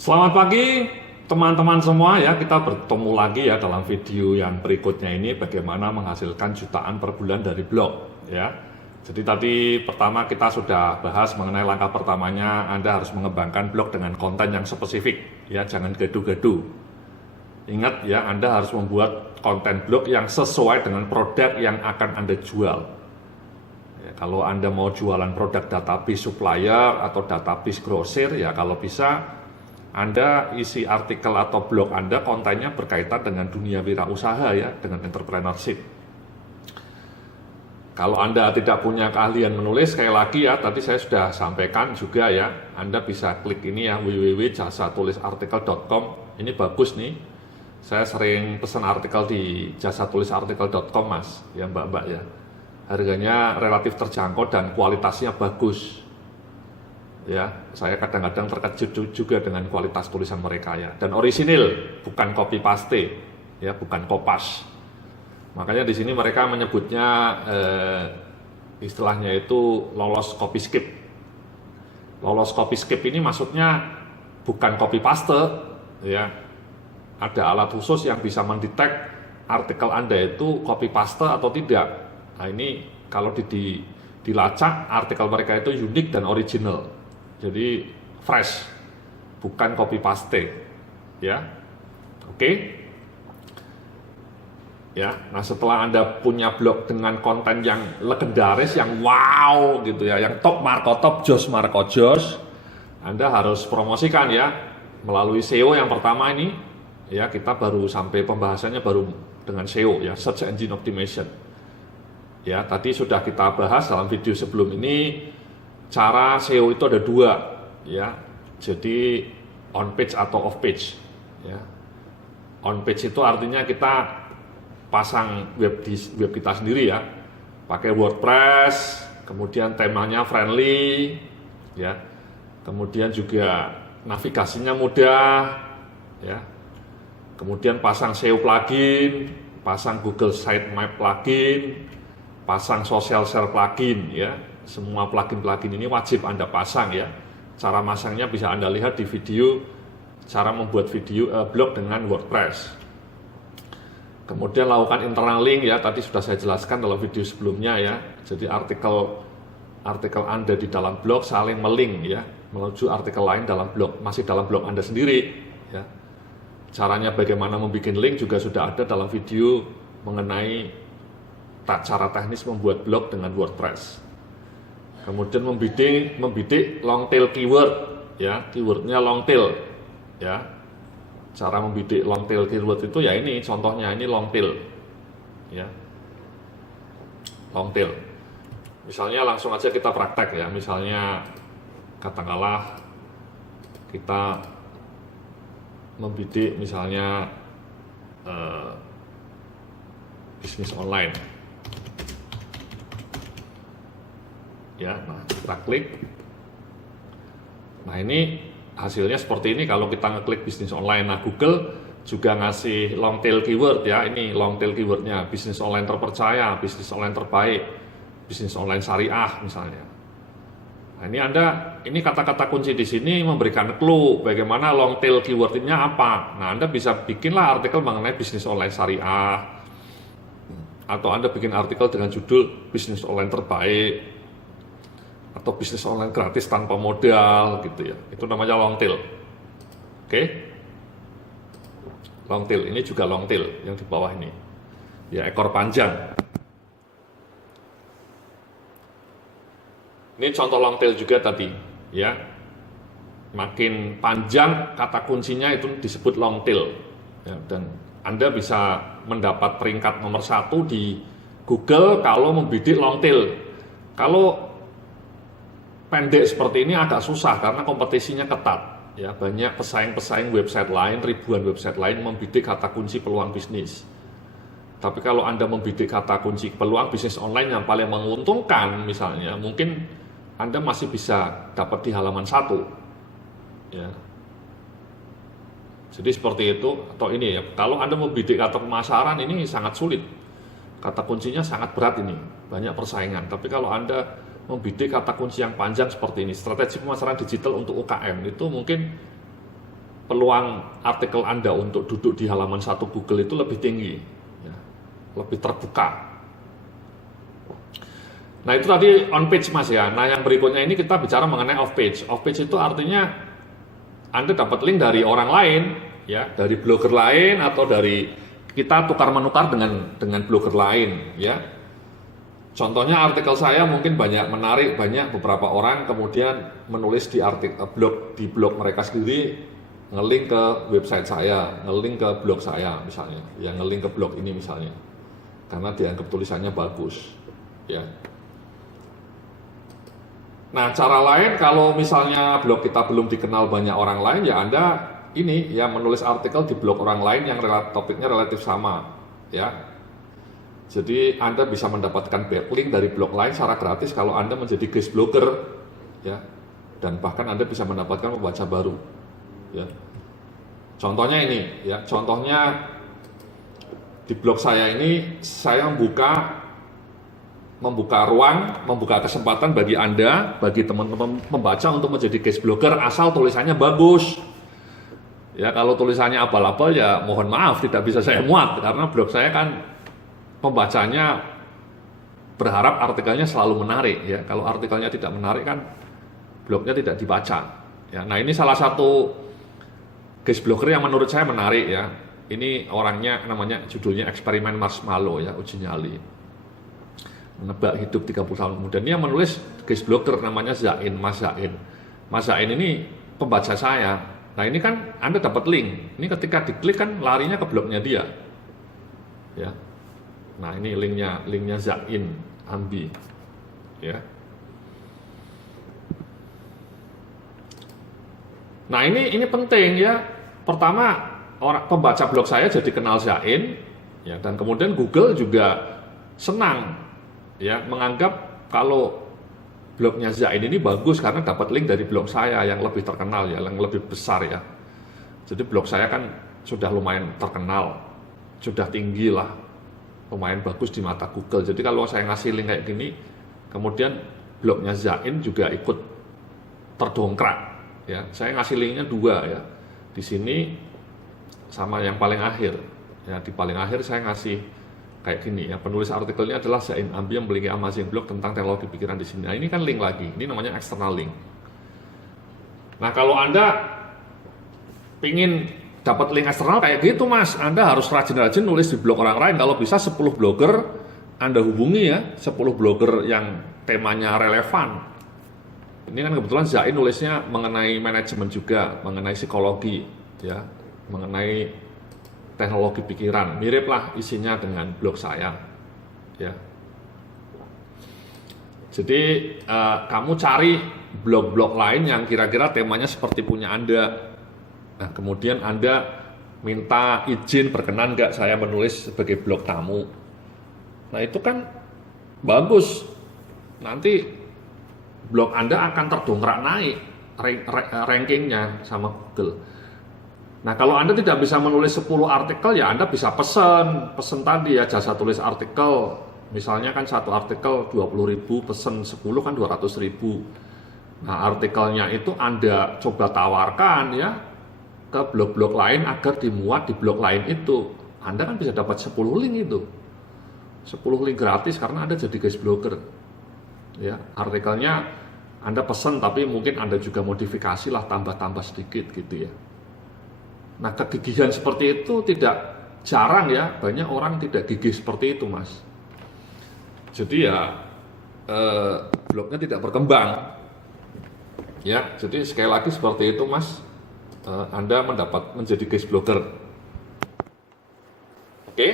Selamat pagi teman-teman semua ya, kita bertemu lagi ya dalam video yang berikutnya ini bagaimana menghasilkan jutaan per bulan dari blog ya. Jadi tadi pertama kita sudah bahas mengenai langkah pertamanya, Anda harus mengembangkan blog dengan konten yang spesifik ya, jangan gaduh-gaduh. Ingat ya, Anda harus membuat konten blog yang sesuai dengan produk yang akan Anda jual. Ya, kalau Anda mau jualan produk database supplier atau database grosir ya, kalau bisa Anda isi artikel atau blog Anda kontennya berkaitan dengan dunia wirausaha ya, dengan entrepreneurship. Kalau Anda tidak punya keahlian menulis, sekali lagi ya, tadi saya sudah sampaikan juga ya, Anda bisa klik ini ya, www.jasatulisartikel.com. Ini bagus nih, saya sering pesan artikel di jasatulisartikel.com mas, ya mbak-mbak ya. Harganya relatif terjangkau dan kualitasnya bagus. Ya, saya kadang-kadang terkejut juga dengan kualitas tulisan mereka ya, dan orisinil, bukan copy paste, ya, bukan kopas. Makanya di sini mereka menyebutnya istilahnya itu lolos copy skip. Lolos copy skip ini maksudnya bukan copy paste, ya. Ada alat khusus yang bisa mendetek artikel Anda itu copy paste atau tidak. Nah ini kalau dilacak artikel mereka itu unik dan original. Jadi fresh, bukan copy paste, ya. Oke. Ya, nah setelah Anda punya blog dengan konten yang legendaris, yang wow gitu ya, yang top marko top, jos marko jos, Anda harus promosikan ya melalui SEO yang pertama ini. Ya, kita baru sampai pembahasannya baru dengan SEO ya, Search Engine Optimization. Ya, tadi sudah kita bahas dalam video sebelum ini. Cara SEO itu ada dua ya, jadi on page atau off page ya. On page itu artinya kita pasang web kita sendiri ya, pakai WordPress, kemudian temanya friendly ya, kemudian juga navigasinya mudah ya, kemudian pasang SEO plugin, pasang Google Sitemap plugin, pasang social share plugin ya. Semua plugin-plugin ini wajib Anda pasang ya. Cara masangnya bisa Anda lihat di video cara membuat video blog dengan WordPress. Kemudian lakukan internal link ya, tadi sudah saya jelaskan dalam video sebelumnya ya. Jadi artikel Anda di dalam blog saling melink ya, menuju artikel lain dalam blog, masih dalam blog Anda sendiri ya. Caranya bagaimana membuat link juga sudah ada dalam video mengenai cara teknis membuat blog dengan WordPress. Kemudian membidik long tail keyword ya, keywordnya long tail ya. Cara membidik long tail keyword itu ya ini contohnya, ini long tail ya, long tail. Misalnya langsung aja kita praktek ya, misalnya katakanlah kita membidik misalnya bisnis online ya. Nah kita klik, nah ini hasilnya seperti ini kalau kita ngeklik bisnis online. Nah Google juga ngasih long tail keyword ya, ini long tail keywordnya, bisnis online terpercaya, bisnis online terbaik, bisnis online syariah misalnya. Nah ini kata-kata kunci di sini memberikan clue bagaimana long tail keywordnya apa. Nah Anda bisa bikinlah artikel mengenai bisnis online syariah, atau Anda bikin artikel dengan judul bisnis online terbaik, atau bisnis online gratis tanpa modal gitu ya. Itu namanya long tail. Oke. Long tail, ini juga long tail yang di bawah ini. Ya, ekor panjang. Ini contoh long tail juga tadi, ya. Makin panjang kata kuncinya itu disebut long tail. Ya, dan Anda bisa mendapat peringkat nomor 1 di Google kalau membidik long tail. Kalau pendek seperti ini agak susah karena kompetisinya ketat ya, banyak pesaing-pesaing website lain, ribuan website lain membidik kata kunci peluang bisnis. Tapi kalau Anda membidik kata kunci peluang bisnis online yang paling menguntungkan misalnya, mungkin Anda masih bisa dapat di halaman 1 ya. Jadi seperti itu. Atau ini ya, kalau Anda membidik kata pemasaran ini sangat sulit, kata kuncinya sangat berat, ini banyak persaingan. Tapi kalau Anda membidik kata kunci yang panjang seperti ini, strategi pemasaran digital untuk UKM, itu mungkin peluang artikel Anda untuk duduk di halaman satu Google itu lebih tinggi, ya, lebih terbuka. Nah itu tadi on page Mas ya. Nah yang berikutnya ini kita bicara mengenai off page. Off page itu artinya Anda dapat link dari orang lain, ya, dari blogger lain atau dari kita tukar menukar dengan blogger lain, ya. Contohnya artikel saya mungkin banyak menarik, banyak beberapa orang kemudian menulis di blog mereka sendiri, ngelink ke website saya, ngelink ke blog saya misalnya, ya ngelink ke blog ini misalnya, karena dianggap tulisannya bagus, ya. Nah cara lain kalau misalnya blog kita belum dikenal banyak orang lain, ya Anda ini ya menulis artikel di blog orang lain yang topiknya relatif sama, ya. Jadi Anda bisa mendapatkan backlink dari blog lain secara gratis kalau Anda menjadi guest blogger, ya, dan bahkan Anda bisa mendapatkan pembaca baru, ya. Contohnya ini, ya, contohnya di blog saya ini saya membuka ruang, membuka kesempatan bagi Anda, bagi teman-teman membaca untuk menjadi guest blogger asal tulisannya bagus. Ya kalau tulisannya abal-abal ya mohon maaf tidak bisa saya muat karena blog saya kan pembacanya berharap artikelnya selalu menarik, ya. Kalau artikelnya tidak menarik kan blognya tidak dibaca, ya. Nah ini salah satu guest blogger yang menurut saya menarik, ya. Ini orangnya namanya judulnya eksperimen marshmallow, ya, uji nyali menebak hidup 30 tahun kemudian. Dia menulis guest blogger namanya Zain, Mas Zain. Mas Zain ini pembaca saya. Nah ini kan Anda dapat link. Ini ketika diklik kan larinya ke blognya dia, ya. Nah ini linknya Zain Ambi, ya. Nah ini penting, ya. Pertama orang pembaca blog saya jadi kenal Zain, ya, dan kemudian Google juga senang, ya, menganggap kalau blognya Zain ini bagus karena dapat link dari blog saya yang lebih terkenal, ya, yang lebih besar, ya. Jadi blog saya kan sudah lumayan terkenal, sudah tinggi lah, lumayan bagus di mata Google. Jadi kalau saya ngasih link kayak gini, kemudian blognya Zain juga ikut terdongkrak, ya. Saya ngasih linknya 2, ya, di sini sama yang paling akhir, ya. Di paling akhir saya ngasih kayak gini, ya, penulis artikelnya adalah Zain Ambi yang memiliki amazing blog tentang teknologi pikiran di sini. Nah ini kan link lagi, ini namanya external link. Nah kalau Anda pingin dapat link eksternal kayak gitu Mas, Anda harus rajin-rajin nulis di blog orang lain. Kalau bisa 10 blogger Anda hubungi, ya, 10 blogger yang temanya relevan. Ini kan kebetulan Zain nulisnya mengenai manajemen juga, mengenai psikologi, ya, mengenai teknologi pikiran. Mirip lah isinya dengan blog saya, ya. Jadi kamu cari blog-blog lain yang kira-kira temanya seperti punya Anda. Nah, kemudian Anda minta izin, berkenan nggak saya menulis sebagai blog tamu. Nah, itu kan bagus. Nanti blog Anda akan terdongkrak naik rankingnya sama Google. Nah, kalau Anda tidak bisa menulis 10 artikel, ya Anda bisa pesen tadi, ya, jasa tulis artikel. Misalnya kan satu artikel 20.000, pesen 10 kan 200.000. Nah, artikelnya itu Anda coba tawarkan, ya, ke blog-blog lain agar dimuat di blog lain itu. Anda kan bisa dapat 10 link itu. 10 link gratis karena Anda jadi guest blogger. Ya, artikelnya Anda pesan tapi mungkin Anda juga modifikasi lah, tambah-tambah sedikit gitu, ya. Nah, kegigihan seperti itu tidak jarang, ya. Banyak orang tidak gigih seperti itu, Mas. Jadi ya blognya tidak berkembang. Ya, jadi sekali lagi seperti itu, Mas. Anda menjadi guest blogger. Oke.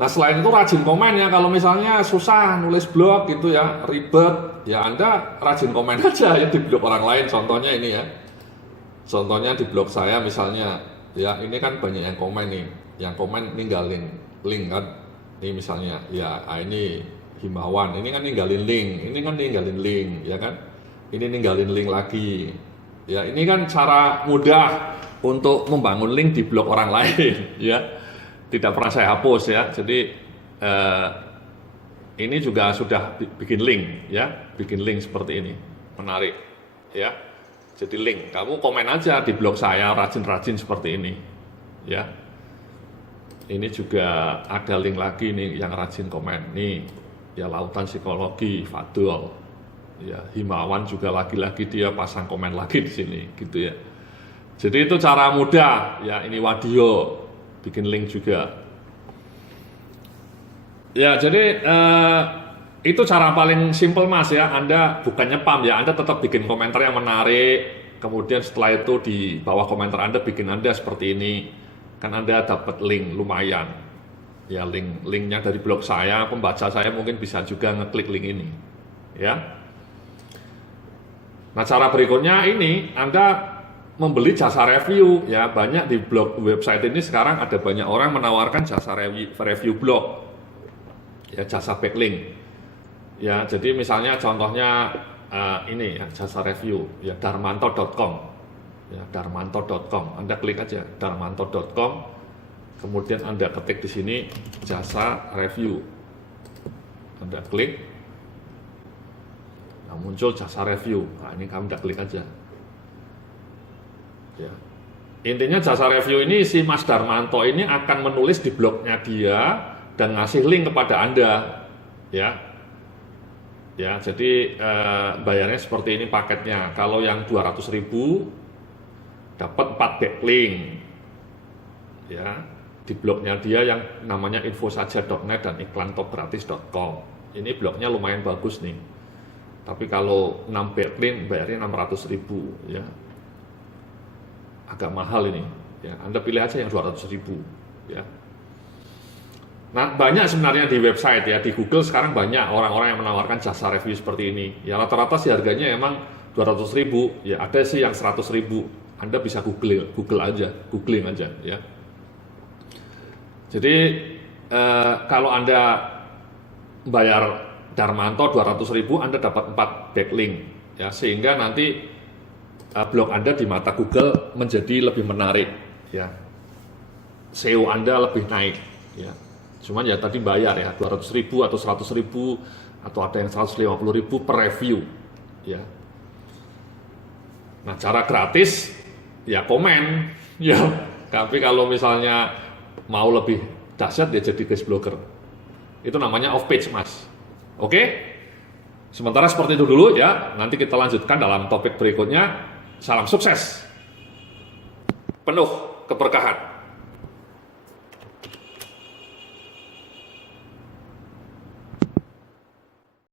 Nah selain itu rajin komen, ya. Kalau misalnya susah nulis blog gitu, ya, ribet, ya Anda rajin komen aja, ya, di blog orang lain. Contohnya ini, ya. Contohnya di blog saya misalnya, ya, ini kan banyak yang komen nih. Yang komen ninggalin link kan. Ini misalnya, ya, ini himbauan, ini kan ninggalin link, ini kan ninggalin link, ya kan. Ini ninggalin link lagi. Ya, ini kan cara mudah untuk membangun link di blog orang lain, ya. Tidak pernah saya hapus, ya. Jadi ini juga sudah bikin link, ya, bikin link seperti ini, menarik, ya. jadi link. Kamu komen aja di blog saya rajin-rajin seperti ini, ya. Ini juga ada link lagi nih yang rajin komen nih, ya Lautan Psikologi Fadol, ya Himawan juga lagi-lagi dia pasang komen lagi di sini, gitu ya. Jadi itu cara mudah, ya ini Wadio bikin link juga. Ya jadi itu cara paling simple Mas ya. Anda bukannya spam ya, Anda tetap bikin komentar yang menarik. Kemudian setelah itu di bawah komentar Anda bikin Anda seperti ini. Kan Anda dapat link lumayan. Ya linknya dari blog saya, pembaca saya mungkin bisa juga ngeklik link ini. Ya. Nah cara berikutnya ini Anda membeli jasa review ya. Banyak di blog website ini sekarang ada banyak orang menawarkan jasa review blog. Ya jasa backlink. Ya, jadi misalnya contohnya ini ya jasa review ya darmanto.com. Ya, darmanto.com. Anda klik aja darmanto.com. Kemudian Anda ketik di sini jasa review. Anda klik. Nah, muncul jasa review. Nah, ini kamu Anda klik aja. Ya. Intinya jasa review ini si Mas Darmanto ini akan menulis di blognya dia dan ngasih link kepada Anda. Ya. Ya, jadi bayarnya seperti ini paketnya. Kalau yang 200.000 dapat 4 backlink. Ya, di blognya dia yang namanya infosaja.net dan iklantopgratis.com. Ini blognya lumayan bagus nih. Tapi kalau 6 backlink bayarnya 600.000 ya. Agak mahal ini. Ya, Anda pilih aja yang 200.000 ya. Nah, banyak sebenarnya di website ya, di Google sekarang banyak orang-orang yang menawarkan jasa review seperti ini. Ya rata-rata sih harganya emang 200.000, ya ada sih yang 100.000. Anda bisa googling aja ya. Jadi kalau Anda bayar Darmanto 200.000, Anda dapat 4 backlink ya, sehingga nanti blog Anda di mata Google menjadi lebih menarik ya. SEO Anda lebih naik ya. Cuman ya tadi bayar ya 200.000 atau 100.000 atau ada yang 150.000 per review ya. Nah cara gratis ya komen ya. Tapi kalau misalnya mau lebih dahsyat ya jadi guest blogger. Itu namanya off page Mas. Oke? Sementara seperti itu dulu ya. Nanti kita lanjutkan dalam topik berikutnya. Salam sukses. Penuh keberkahan.